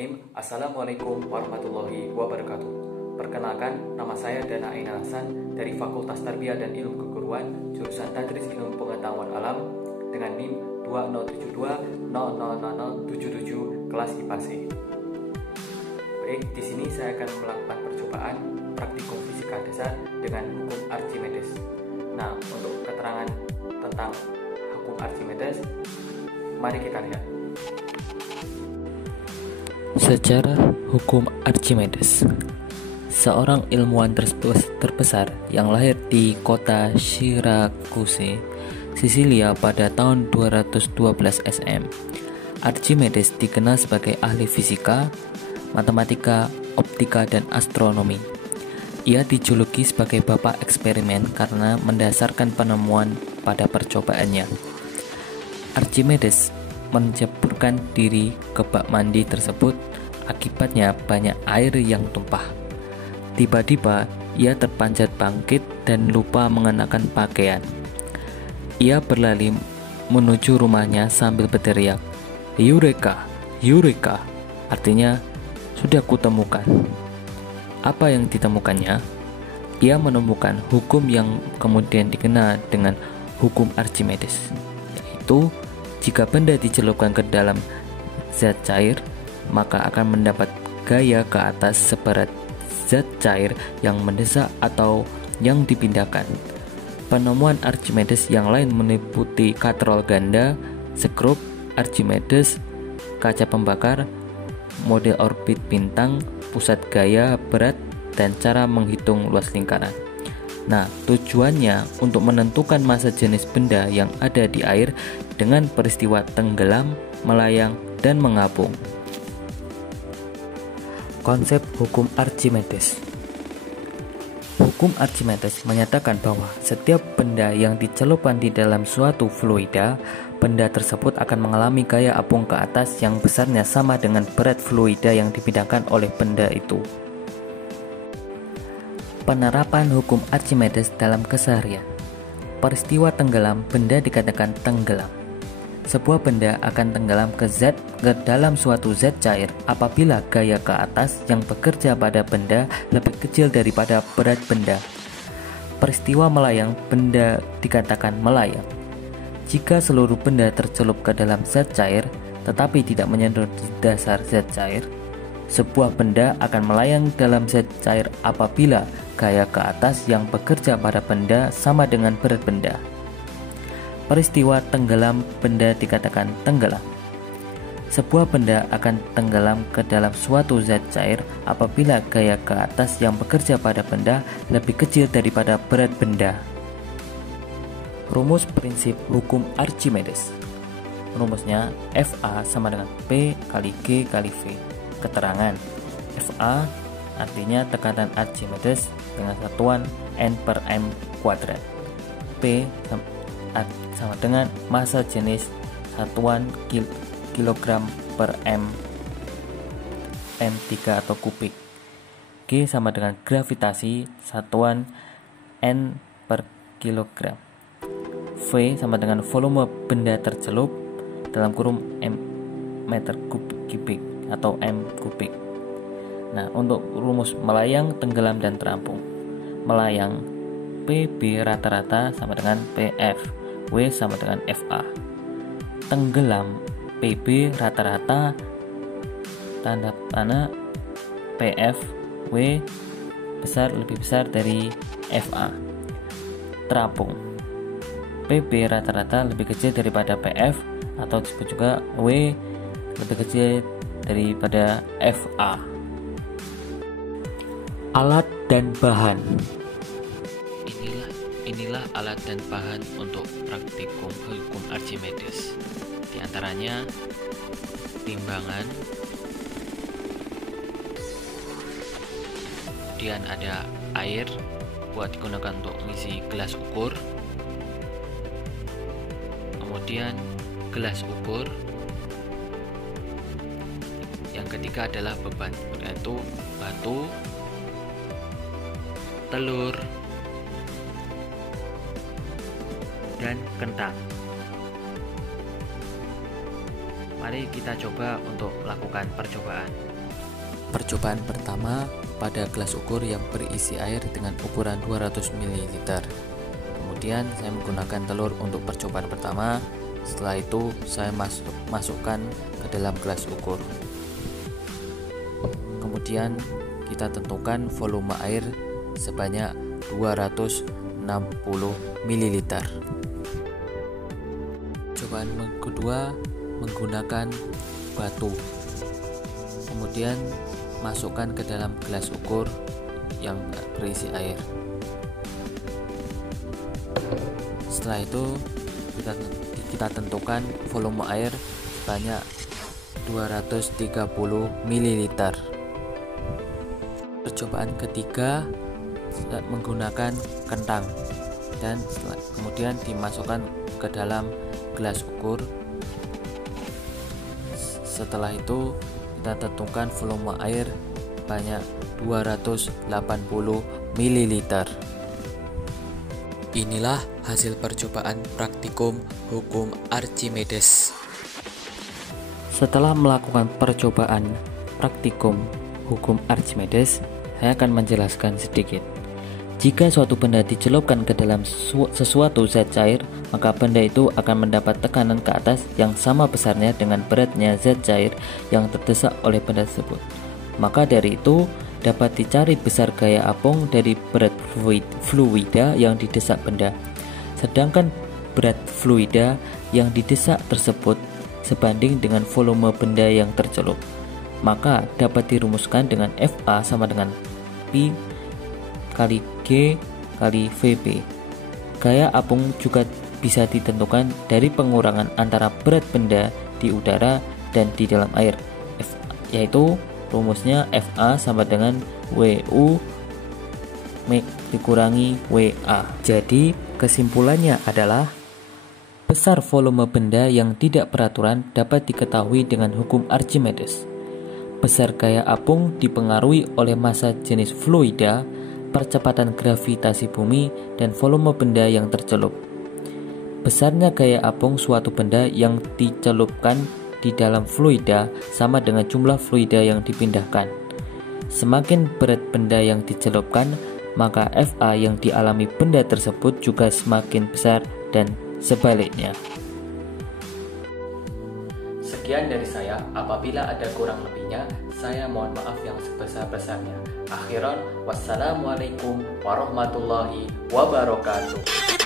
Bismillahirrahmanirrahim. Assalamualaikum warahmatullahi wabarakatuh. Perkenalkan, nama saya Dana Ain Hasan dari Fakultas Tarbiyah dan Ilmu Keguruan, jurusan Tadris Ilmu Pengetahuan Alam dengan NIM 2072000077 kelas IPA C. Baik, di sini saya akan melakukan percobaan praktikum fisika dasar dengan hukum Archimedes. Nah, untuk keterangan tentang hukum Archimedes, mari kita lihat. Sejarah hukum Archimedes. Seorang ilmuwan terbesar yang lahir di kota Syracuse, Sisilia pada tahun 212 SM. Archimedes dikenal sebagai ahli fisika, matematika, optika, dan astronomi. Ia dijuluki sebagai bapak eksperimen karena mendasarkan penemuan pada percobaannya. Archimedes menceburkan diri ke bak mandi tersebut, akibatnya banyak air yang tumpah. Tiba-tiba ia terpanjat bangkit dan lupa mengenakan pakaian. Ia berlari menuju rumahnya sambil berteriak, "Eureka, Eureka!" Artinya, sudah kutemukan. Apa yang ditemukannya? Ia menemukan hukum yang kemudian dikenal dengan hukum Archimedes, yaitu jika benda dicelupkan ke dalam zat cair, maka akan mendapat gaya ke atas seberat zat cair yang mendesak atau yang dipindahkan. Penemuan Archimedes yang lain meliputi katrol ganda, skrup Archimedes, kaca pembakar, model orbit bintang, pusat gaya berat, dan cara menghitung luas lingkaran. Nah, tujuannya untuk menentukan massa jenis benda yang ada di air dengan peristiwa tenggelam, melayang, dan mengapung. Konsep hukum Archimedes. Hukum Archimedes menyatakan bahwa setiap benda yang dicelupkan di dalam suatu fluida, benda tersebut akan mengalami gaya apung ke atas yang besarnya sama dengan berat fluida yang dipindahkan oleh benda itu. Penerapan hukum Archimedes dalam keseharian. Peristiwa tenggelam, benda dikatakan tenggelam. Sebuah benda akan tenggelam ke dalam suatu zat cair apabila gaya ke atas yang bekerja pada benda lebih kecil daripada berat benda. Peristiwa melayang, benda dikatakan melayang. Jika seluruh benda tercelup ke dalam zat cair tetapi tidak menyentuh di dasar zat cair, sebuah benda akan melayang dalam zat cair apabila gaya ke atas yang bekerja pada benda sama dengan berat benda. Peristiwa tenggelam, benda dikatakan tenggelam. Sebuah benda akan tenggelam ke dalam suatu zat cair apabila gaya ke atas yang bekerja pada benda lebih kecil daripada berat benda. Rumus prinsip hukum Archimedes. Rumusnya FA sama dengan P kali G kali V. Keterangan FA artinya tekanan Archimedes dengan satuan N per M kuadrat. P sama dengan massa jenis satuan kilogram per M3 atau kubik. G sama dengan gravitasi satuan N per kilogram. V sama dengan volume benda tercelup dalam kurung M meter kubik atau M kubik. Nah, untuk rumus melayang, tenggelam, dan terampung. Melayang, PB rata-rata sama dengan PF, W sama dengan FA. Tenggelam, PB rata-rata tanda panah PF, W lebih besar dari FA. Terapung, PB rata-rata lebih kecil daripada PF atau disebut juga W lebih kecil daripada FA. Alat dan bahan. Inilah alat dan bahan untuk praktikum hukum Archimedes. Di antaranya timbangan, kemudian ada air buat digunakan untuk mengisi gelas ukur, kemudian gelas ukur. Yang ketiga adalah beban, yaitu batu, telur, dan kentang. Mari kita coba untuk melakukan percobaan. Percobaan pertama pada gelas ukur yang berisi air dengan ukuran 200 ml. Kemudian saya menggunakan telur untuk percobaan pertama. Setelah itu saya masukkan ke dalam gelas ukur. Kemudian kita tentukan volume air sebanyak 260 ml. Percobaan kedua menggunakan batu. Kemudian masukkan ke dalam gelas ukur yang berisi air. Setelah itu kita tentukan volume air sebanyak 230 ml. Percobaan ketiga menggunakan kentang dan kemudian dimasukkan ke dalam gelas ukur. Setelah itu kita tentukan volume air banyak 280 ml. Inilah hasil percobaan praktikum hukum Archimedes. Setelah melakukan percobaan praktikum hukum Archimedes, saya akan menjelaskan sedikit. Jika suatu benda dicelupkan ke dalam sesuatu zat cair, maka benda itu akan mendapat tekanan ke atas yang sama besarnya dengan beratnya zat cair yang terdesak oleh benda tersebut. Maka dari itu, dapat dicari besar gaya apung dari berat fluida yang didesak benda. Sedangkan berat fluida yang didesak tersebut sebanding dengan volume benda yang tercelup. Maka dapat dirumuskan dengan Fa sama dengan Pi kali G kali Vp. Gaya apung juga bisa ditentukan dari pengurangan antara berat benda di udara dan di dalam air, yaitu rumusnya Fa sama dengan WU dikurangi WA. Jadi kesimpulannya adalah besar volume benda yang tidak peraturan dapat diketahui dengan hukum Archimedes. Besar gaya apung dipengaruhi oleh massa jenis fluida, percepatan gravitasi bumi, dan volume benda yang tercelup. Besarnya gaya apung suatu benda yang dicelupkan di dalam fluida sama dengan jumlah fluida yang dipindahkan. Semakin berat benda yang dicelupkan, maka Fa yang dialami benda tersebut juga semakin besar dan sebaliknya. Sekian dari saya. Apabila ada kurang lebihnya, saya mohon maaf yang sebesar-besarnya. Akhiran, wassalamualaikum warahmatullahi wabarakatuh.